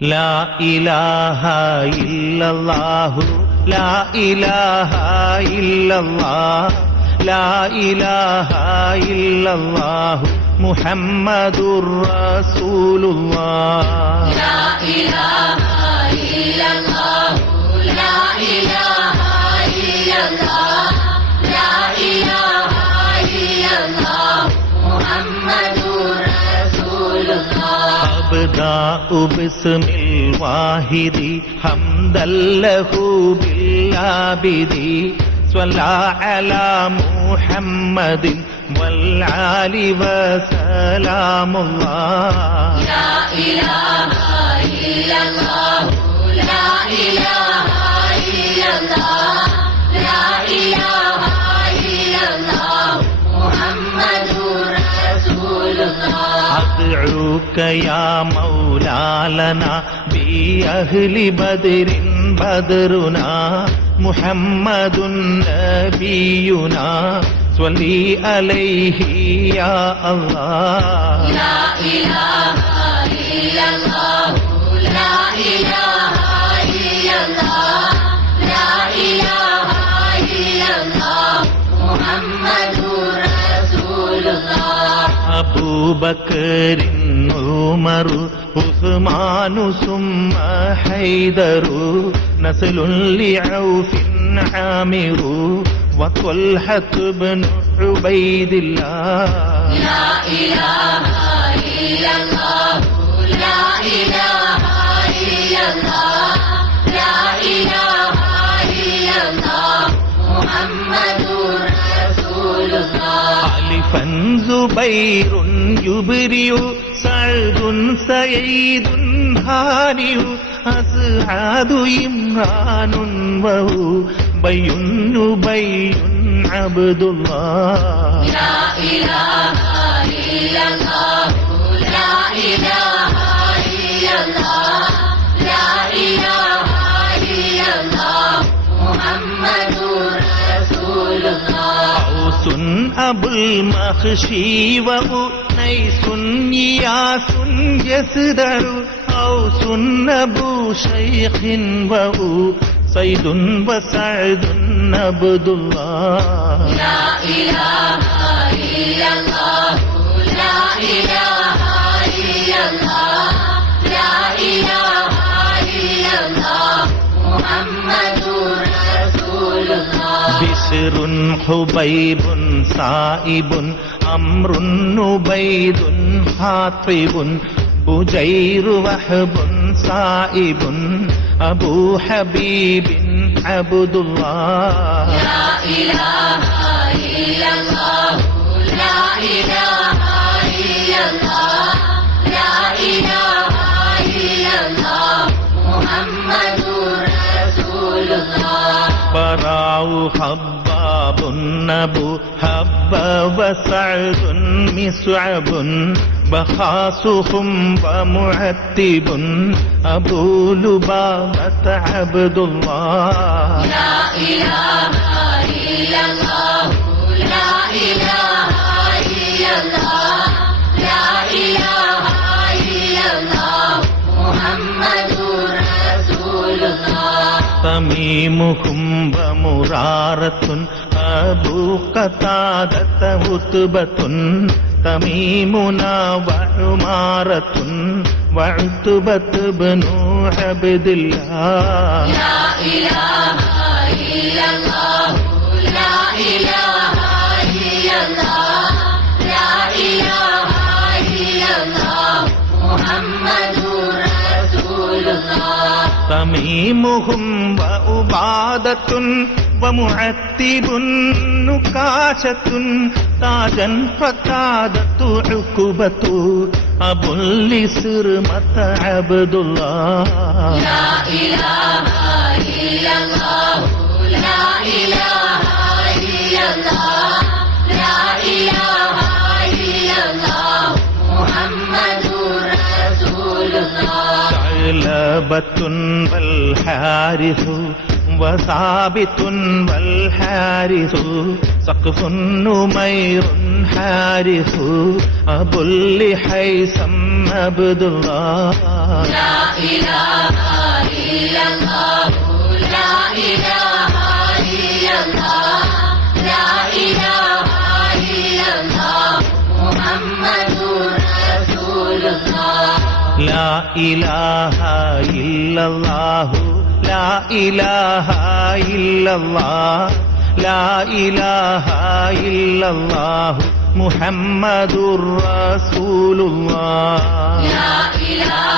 ലാ ഇലാഹ ഇല്ലല്ലാഹു ലാ ഇലാഹ ഇല്ലല്ലാഹ് ലാ ഇലാഹ ഇല്ലല്ലാഹു മുഹമ്മദുർ റസൂലുള്ളാഹ് ലാ ഇലാഹ ഇല്ലല്ലാഹു ലാ ഇലാഹ ഇല്ലല്ലാഹ് ലാ ഇലാഹ ഇല്ലല്ലാഹു മുഹമ്മദുർ റസൂലുള്ളാഹ് അബ്ദാഉ ബിസ്മിൽ വാഹിദി ഹംദല്ലഹു ബില്ലാബിദി സ്വല്ലാ അലാ മുഹമ്മദിൻ വൽ ആലി വസലാമുല്ലാഹ് ലാ ഇലാഹ ഇല്ലല്ലാഹു ലാ ഇലാഹ ഇല്ലല്ലാഹ് ലാ ഇലാഹ ഇല്ലല്ലാഹു മുഹമ്മദുർ റസൂലുള്ളാഹ് أدعوك يا مولانا بأهل بدر بدرنا محمد نبينا صلي عليه يا الله لا إله إلا الله لا إله إلا الله لا إله إلا الله محمد رسول الله أبو بكر عمر عثمان ثم حيدر نسل لعوف عامر وطلحة بن عبيد الله لا إله إلا الله لا إله إلا الله لا إله إلا الله محمد رسول الله حلفا زبير يبرئ سعد سعيد هانئ أسعد إمران وهو بي عبد الله لا إله إلا الله لا إله إلا الله لا إله إلا الله محمد رسول الله أوس أبو المخشي وأنيس إياس يسدر أوس أبو شيخ وأسيد وسعد عبد الله لا إله إلا الله لا إله إلا الله لا إله إلا الله محمد رسول الله بشر حبيب سائب أمر نبيد خاطب بجير وهب سائب أبو حبيب عبد الله لا إله إلا الله لا إله إلا الله لا إله إلا الله محمد رسول الله براء حباب أبو حب وسعد مسعب بخاصهم ومعتب أبو لبابة عبد الله لا إله إلا الله لا إله إلا الله لا إله إلا الله محمد رسول الله تميمهم ومرارة أبو قتادة عتبة تميمنا وعمارة وعتبة بن عبد الله لا إله إلا الله لا إله إلا الله لا إله إلا الله محمد رسول الله تميمهم وأبادة ومعتب نكاشة تاجا فتادة عقبة أبو لسرمة عبد الله لا إله إلا الله لا إله إلا الله لا إله إلا الله محمد رسول الله ثعلبة والحارث وثابت والحارث سقف نمير حارث أبو اللحيثم عبد الله لا إله إلا الله لا إله إلا الله لا إله إلا الله محمد رسول الله لا إله إلا الله لا إله إلا الله لا إله إلا الله محمد رسول الله لا إله